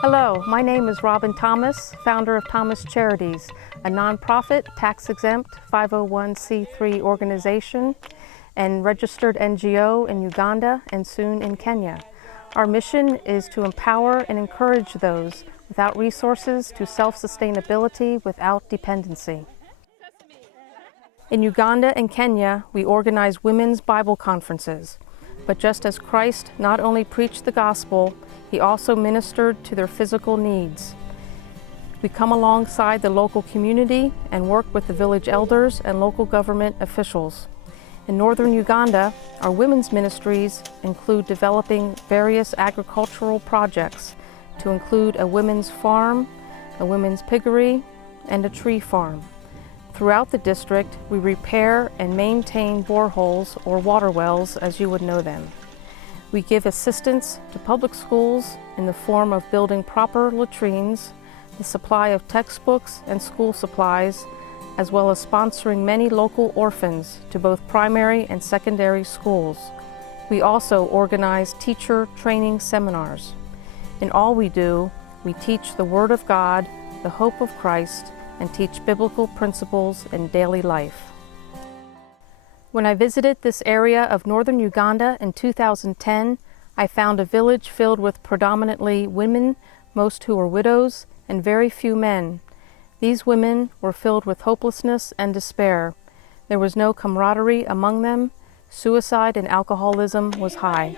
Hello, my name is Robin Thomas, founder of Thomas Charities, a nonprofit, tax-exempt 501c3 organization and registered NGO in Uganda and soon in Kenya. Our mission is to empower and encourage those without resources to self-sustainability without dependency. In Uganda and Kenya, we organize women's Bible conferences. But just as Christ not only preached the gospel, he also ministered to their physical needs. We come alongside the local community and work with the village elders and local government officials. In northern Uganda, our women's ministries include developing various agricultural projects to include a women's farm, a women's piggery, and a tree farm. Throughout the district, we repair and maintain boreholes or water wells as you would know them. We give assistance to public schools in the form of building proper latrines, the supply of textbooks and school supplies, as well as sponsoring many local orphans to both primary and secondary schools. We also organize teacher training seminars. In all we do, we teach the Word of God, the hope of Christ, and teach biblical principles in daily life. When I visited this area of northern Uganda in 2010, I found a village filled with predominantly women, most who were widows, and very few men. These women were filled with hopelessness and despair. There was no camaraderie among them. Suicide and alcoholism was high.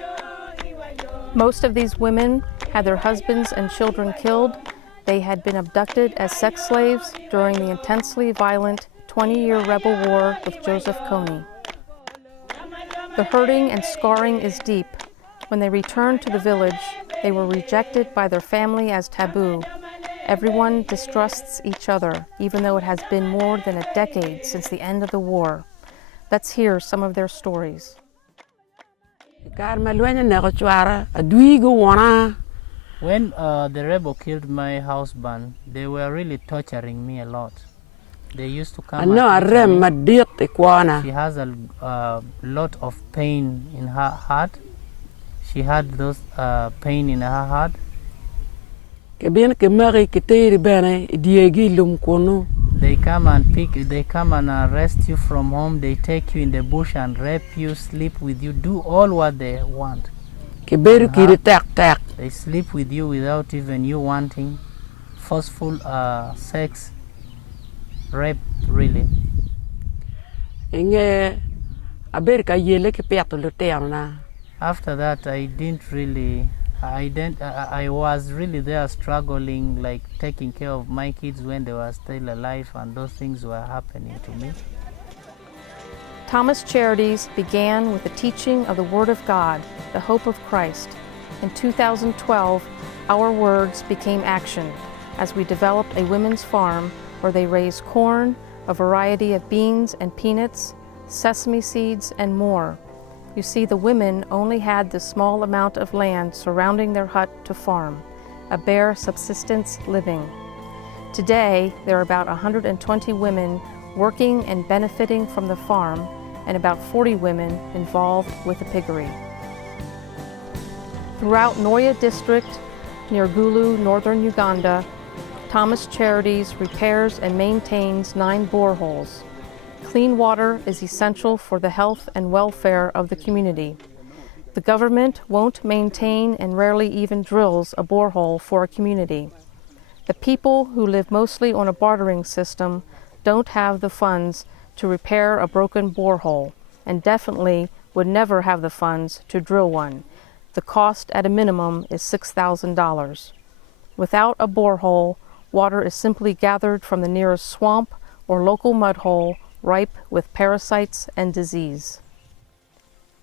Most of these women had their husbands and children killed. They had been abducted as sex slaves during the intensely violent 20-year rebel war with Joseph Kony. The hurting and scarring is deep. When they returned to the village, they were rejected by their family as taboo. Everyone distrusts each other, even though it has been more than a decade since the end of the war. Let's hear some of their stories. When the rebel killed my husband, they were really torturing me a lot. They used to come and she has a lot of pain in her heart. She had those pain in her heart. They come and arrest you from home. They take you in the bush and rape you, sleep with you, do all what they want. They sleep with you without even you wanting. Forceful sex, rape, really. After that, I was really there struggling, like taking care of my kids when they were still alive, and those things were happening to me. Thomas Charities began with the teaching of the Word of God, the hope of Christ. In 2012, our words became action as we developed a women's farm where they raise corn, a variety of beans and peanuts, sesame seeds, and more. You see, the women only had the small amount of land surrounding their hut to farm, a bare subsistence living. Today, there are about 120 women working and benefiting from the farm, and about 40 women involved with the piggery. Throughout Noya district, near Gulu, northern Uganda, Thomas Charities repairs and maintains 9 boreholes. Clean water is essential for the health and welfare of the community. The government won't maintain and rarely even drills a borehole for a community. The people who live mostly on a bartering system don't have the funds to repair a broken borehole, and definitely would never have the funds to drill one. The cost at a minimum is $6,000. Without a borehole, water is simply gathered from the nearest swamp or local mud hole ripe with parasites and disease.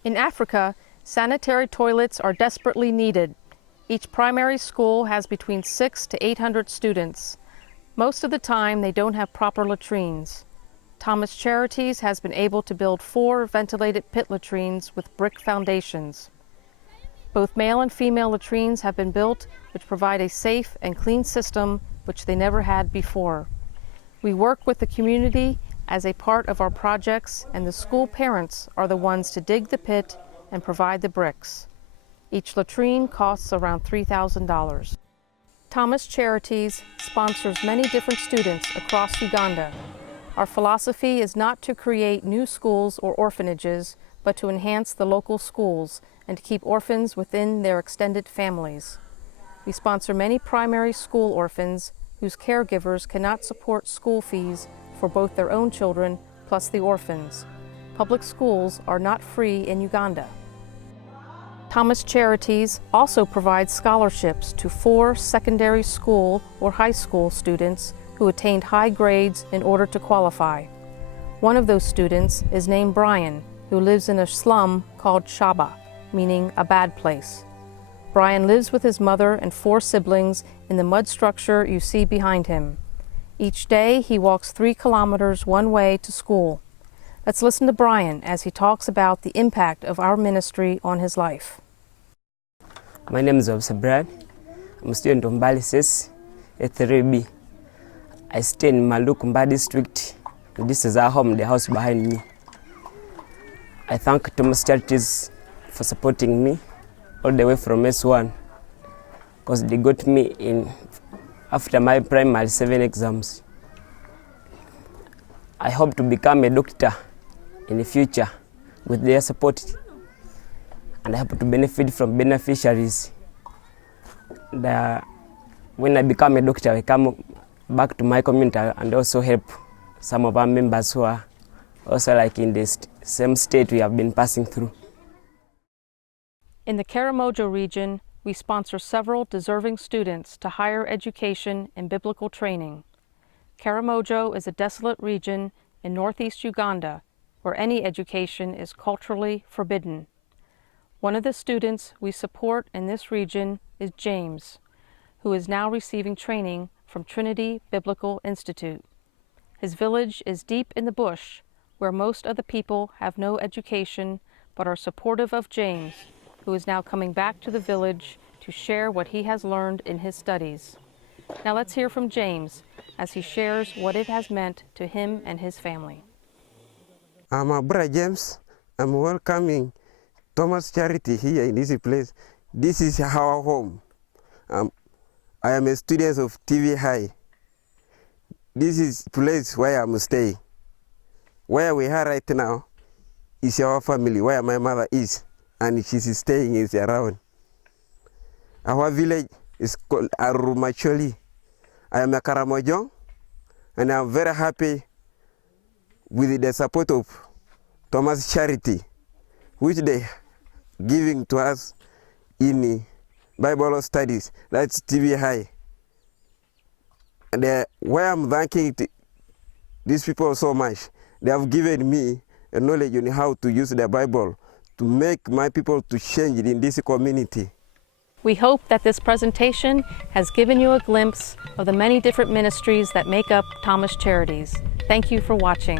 In Africa, sanitary toilets are desperately needed. Each primary school has between 600 to 800 students. Most of the time, they don't have proper latrines. Thomas Charities has been able to build 4 ventilated pit latrines with brick foundations. Both male and female latrines have been built, which provide a safe and clean system which they never had before. We work with the community as a part of our projects, and the school parents are the ones to dig the pit and provide the bricks. Each latrine costs around $3,000. Thomas Charities sponsors many different students across Uganda. Our philosophy is not to create new schools or orphanages, but to enhance the local schools and to keep orphans within their extended families. We sponsor many primary school orphans whose caregivers cannot support school fees for both their own children plus the orphans. Public schools are not free in Uganda. Thomas Charities also provides scholarships to 4 secondary school or high school students who attained high grades in order to qualify. One of those students is named Brian, who lives in a slum called Shaba, meaning a bad place. Brian lives with his mother and 4 siblings in the mud structure you see behind him. Each day he walks 3 kilometers one way to school. Let's listen to Brian as he talks about the impact of our ministry on his life. My name is Officer Brad. I'm a student of Mbali SES at 3B. I stay in Malukumba district. This is our home, the house behind me. I thank Thomas Charities for supporting me all the way from S1, because they got me in after my primary 7 exams. I hope to become a doctor in the future with their support, and I hope to benefit from beneficiaries. When I become a doctor, I come back to my community and also help some of our members who are also like in the same state we have been passing through. In the Karamojo region, we sponsor several deserving students to higher education and biblical training. Karamojo is a desolate region in northeast Uganda where any education is culturally forbidden. One of the students we support in this region is James, who is now receiving training from Trinity Biblical Institute. His village is deep in the bush, where most of the people have no education but are supportive of James, who is now coming back to the village to share what he has learned in his studies. Now let's hear from James as he shares what it has meant to him and his family. I'm a brother James. I'm welcoming Thomas Charity here in this place. This is our home. I am a student of TV High. This is the place where I'm staying. Where we are right now is our family, where my mother is, and she's staying is around. Our village is called Arumacholi. I am a Karamojo, and I'm very happy with the support of Thomas Charity, which they giving to us in Bible studies. That's TV High. And where I'm thanking these people so much, they have given me a knowledge on how to use the Bible to make my people to change in this community. We hope that this presentation has given you a glimpse of the many different ministries that make up Thomas Charities. Thank you for watching.